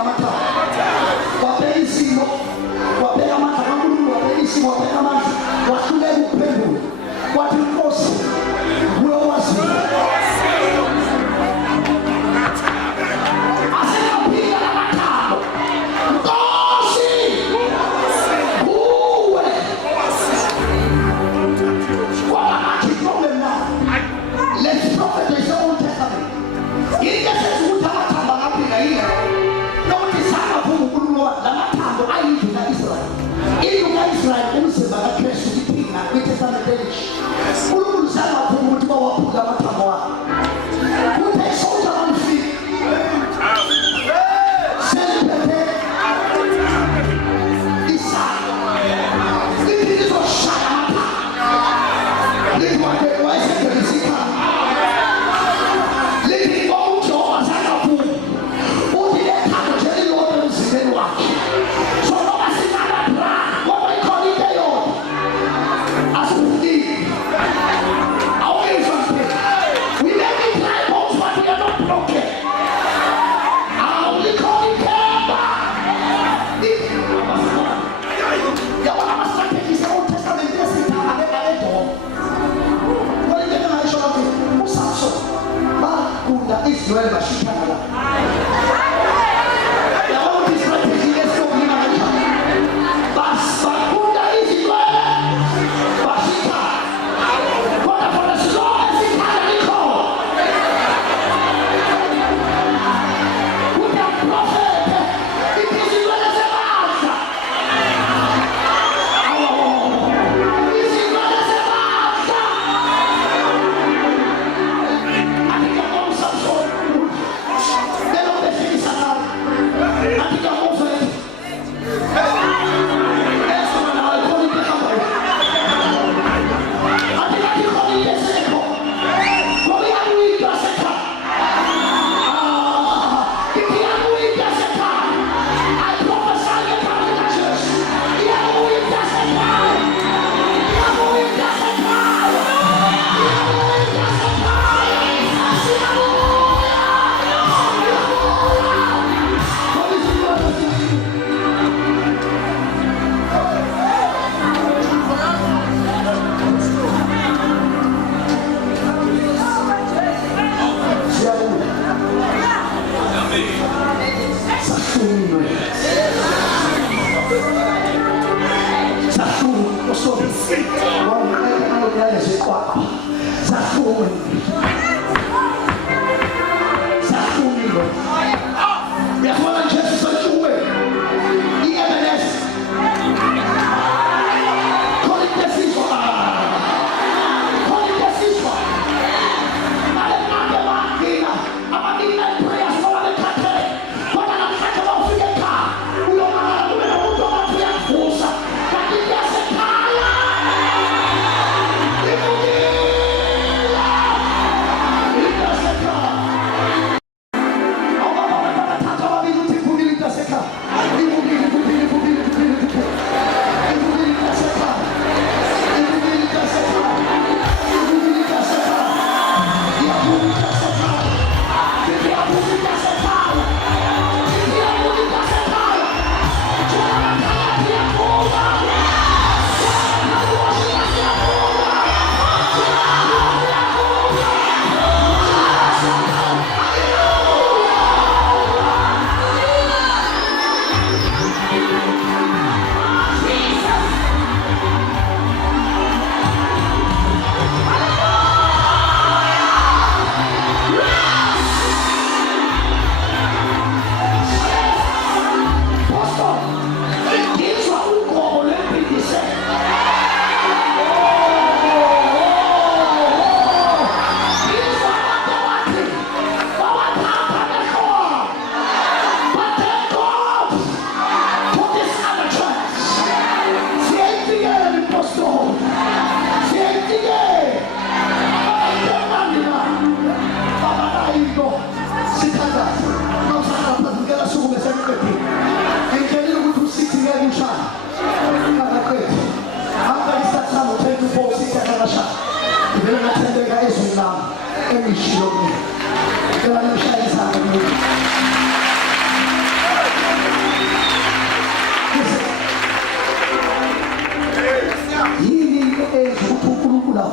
amata wape isimo wape amata kangulu wape isimo wape amata watule upendo watikosi uwasi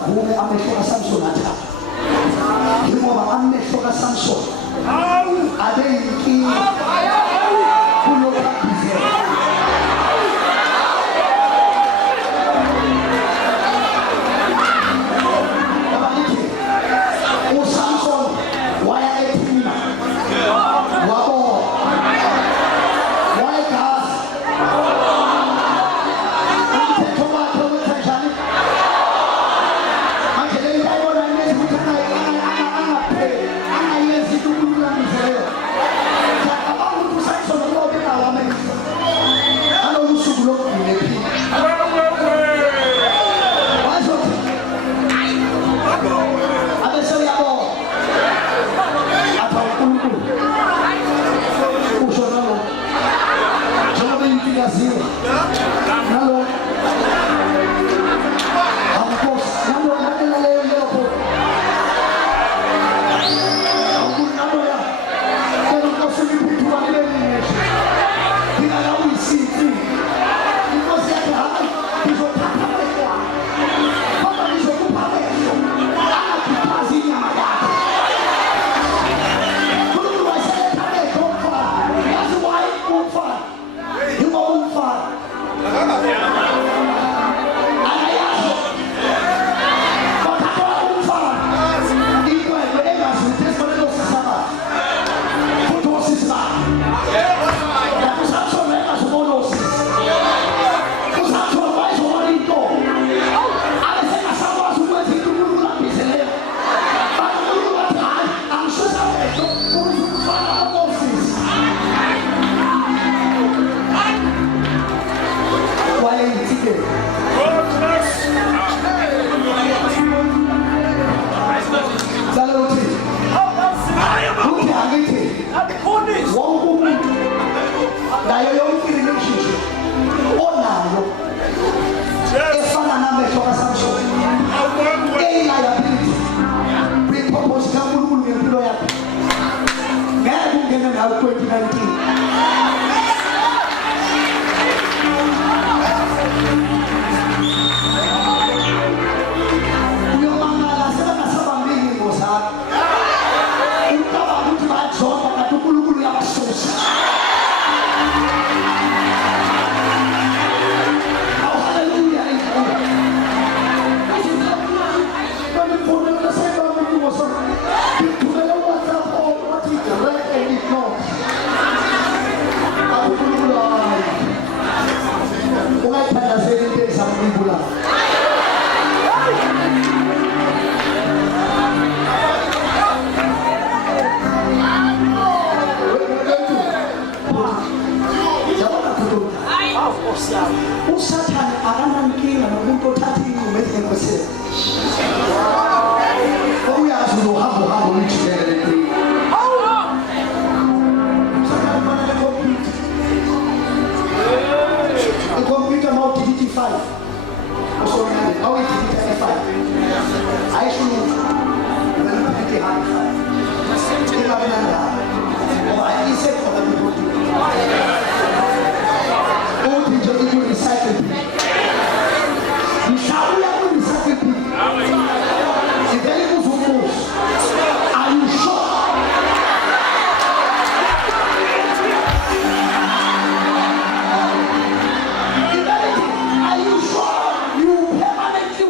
avume amehlo kaSamson athatha. Ngoba amehlo kaSamson abe yinkinga kulokhabhizela. uSamson waya eThina wabo wayegazi umthetho wakhe wenza njani manje le nto ayibona ukuthi angayenzi into ukulungiselela abantu uSamson lobe nawo amehlo ngalolu suku lokugcina ephila uSathane akanankinga nomuntu othatha inqumo ezinkosini. Uyazi uhambo lijikele empini. Ikhompyutha mawudelete 5 usonale awuyidelete 5 ayishulu udelete high 5 ingabenanda ngoba ayise khona ukuthi recycle bin. Mshauri yako recycle bin. Sidhani kuzungumza. Are you sure? Are you sure you permanently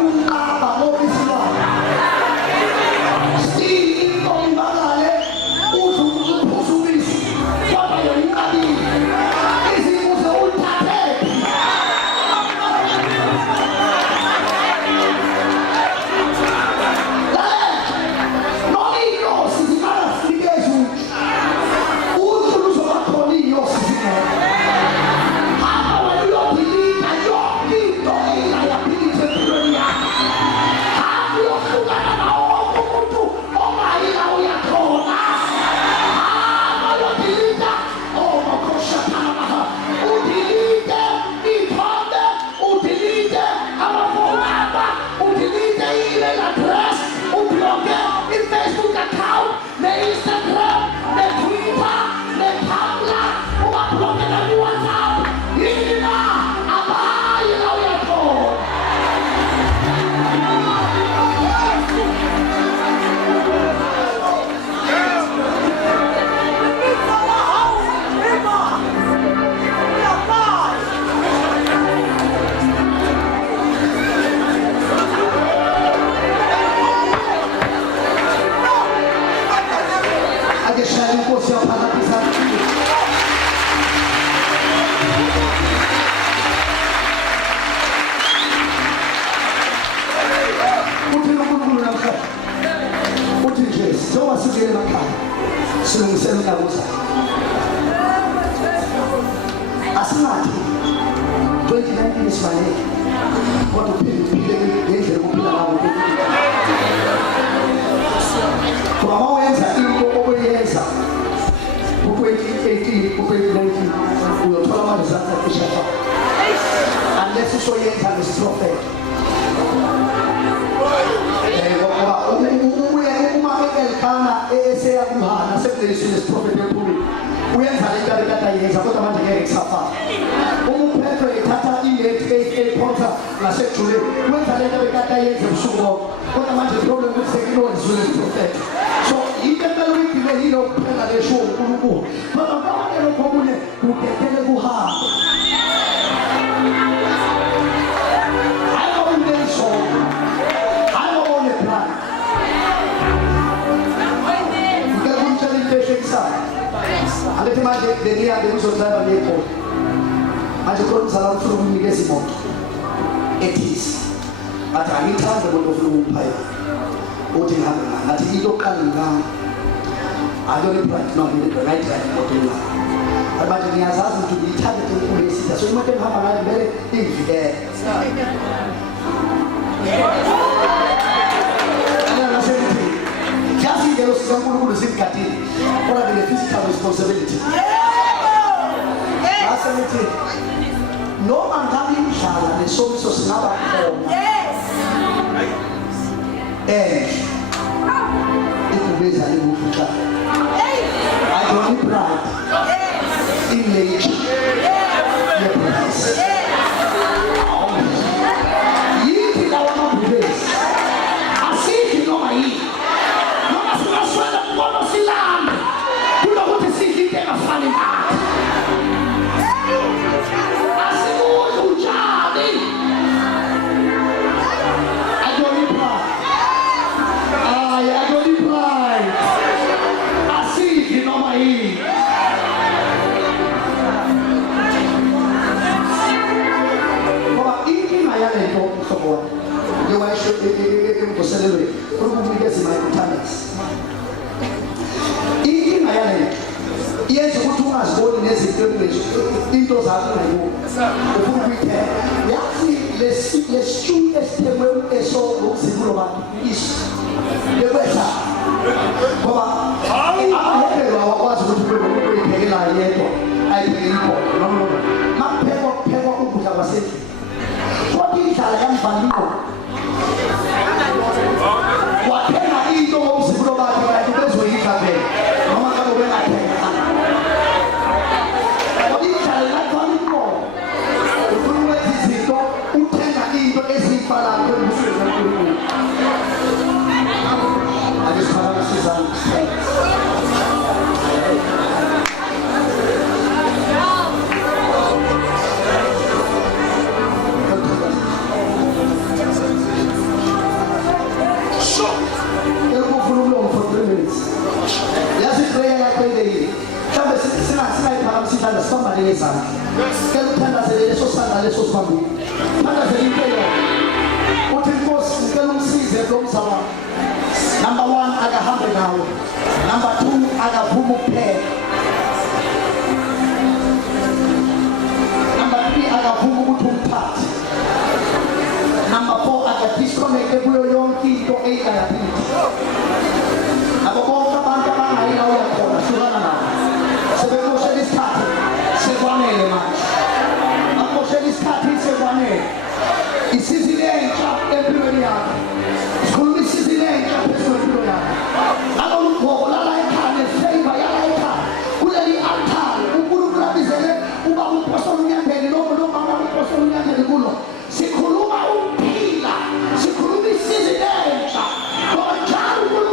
umnqaba ngobisilwane still inkomo ibakale uphusubisi kodwa yona inqabile izibuze ulithathe silungisela unakuza asingathi 2019 isifanele kodwa uphile ngendlela ukuphila ngayo ngoba mawenza into obuyenza ku-2018 ku-2019 uyothola ama-results akushafa unless usoyenza ngesiprofeta Elkana eseyakuhana sekulelisile isiprofeti ephulile uyenza le nto abekade ayenza kodwa manje ngeke kusafana umphetho ethatha inethi ephotha ngasejuleni wenza le nto abekade ayenza ebusuku bonke kodwa manje iproblem ukuthi sekulonzile isiprofeti so into emele uyigcine yile kuphela lesho uNkulunkulu kodwa konke lokho okunye kudedele kuhambe Angithi manje bengiyade ngizodlala nebhola manje khona umzala ufuna ukunikeza imoto ethisi athi angithanda ukuthi ufuna ukupha yona uthi ngihambe ngayo ngathi into yokuqala ngami ayona ibrand no right imoto yami manje ngiyazazi ukuthi ngiyithanda enkulu yesitha so imoto engihamba ngayo kumele ingivikele Ingelo sikaNkulunkulu zimgadile kodwa le physical responsibility asemithi noma ngabe imidlalo nesomiso singaba khona ikubeza lebufuqa ayona pride in nature yes yithi lawa mabhubesi asithi noma yini Yes, what you must go in this into Zaku. Let's choose a so simple is the better. I was going to pay I no. Not pay what was it. What is Italian Bandico? Whatever is the simple about you, that's what you can pay. No matter where I pay. ngezandla cela uthandazele leso sandla leso sibambile thandazele impilo uthi Nkosi ngicela ungisize lo mzala number 1 akahambe nawe number 2 akaphuma ukuphela number 3 akaphuma ukuthi umphathe number 4 akadisconnect kuyo yonke into eyayaphithi abo bonke abantu abangayila uyakhona hlukana nabo sebemoshela isikhathi sekwanele manje amoshela isikhathi sekwanele isizini entsha empilweni yakho sikhuluma isizini entsha phezulu empilo yakho ngalolu mgobo lala ekhaya nefavor yala ekhaya kuleli altar uNkulunkulu abizele uba umpostoli unyangeni nomama umpostoli unyangeni kulo sikhuluma ukuphila sikhuluma isizini entsha ngoba njalo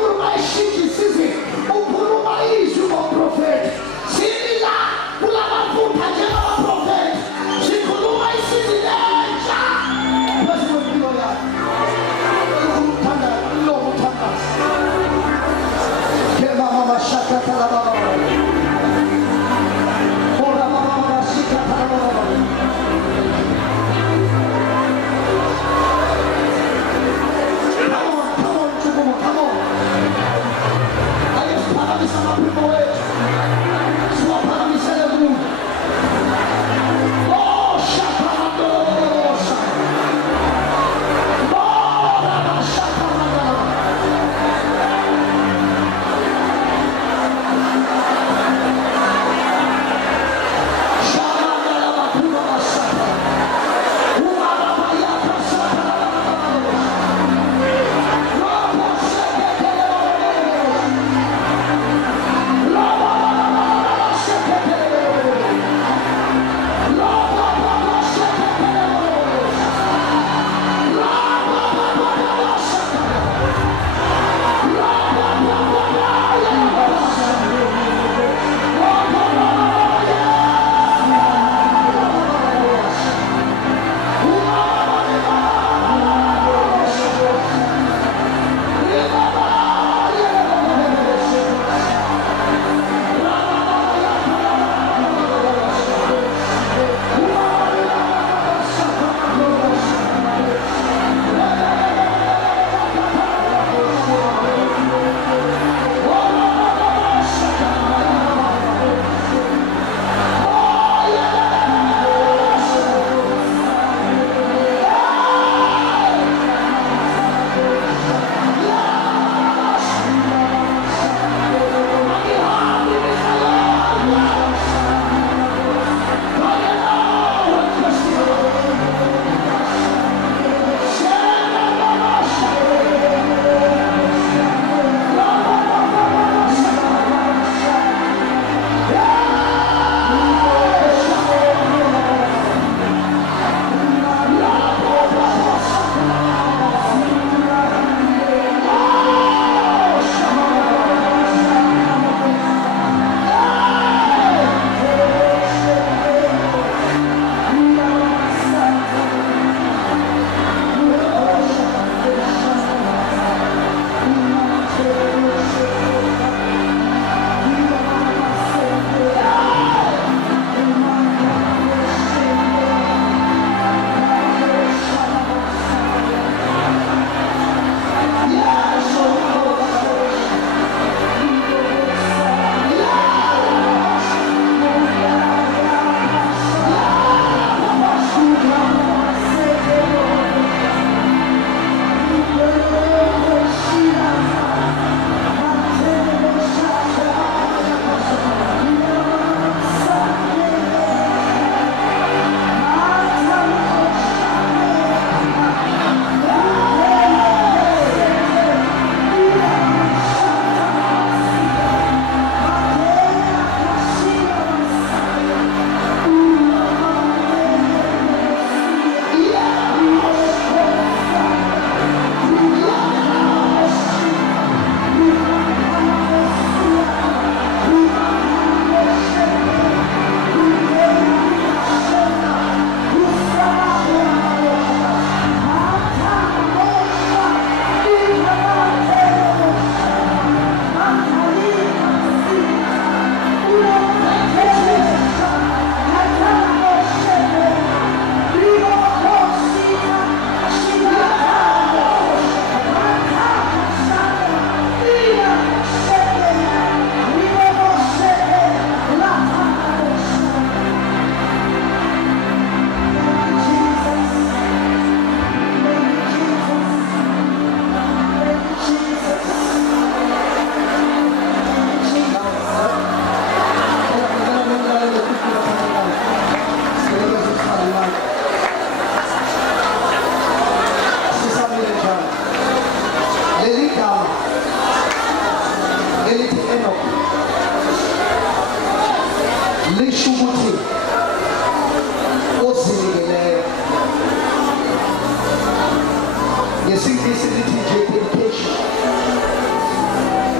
ngesingisi lithi nje dedication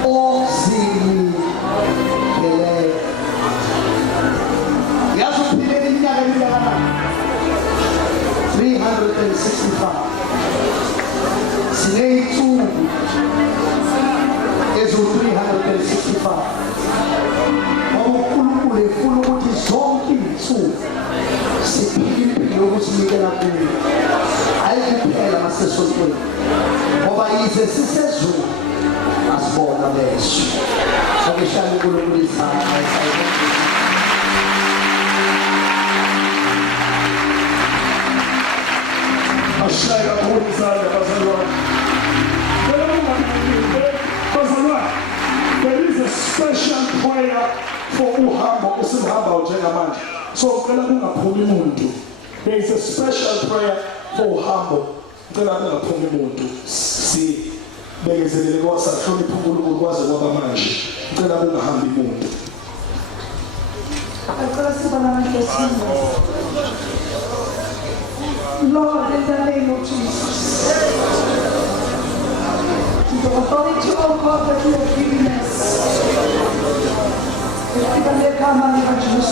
ozinikeleyo. Yazi uphile iminyaka emingakanani? 365. Siney'nsuku eziwu-365. Ngoba uNkulunkulu efuna ukuthi zonke iy'nsuku siphile impilo yokusinikela kuye, hayi kuphela nasesontweni, ngoba yize sisezweni asibona leso. Akushaya uNkulunkulu izandla esayibona. Ashaya kakhulu izandla bazalwane. Bazalwane, there is a special prayer for uhambo esihambayo njengamanje. So ngicela kungaphumi umuntu. There is a special prayer for uhambo. Ngicela kungaphumi umuntu. Sibekezelele kwasahlonipha uNkulunkulu kwaze kwaba manje. Ngicela kungahambi umuntu. Ngicela siba namanhlesini. Lord, in the name of Jesus, the authority of God that you have given us, in the name of Jesus.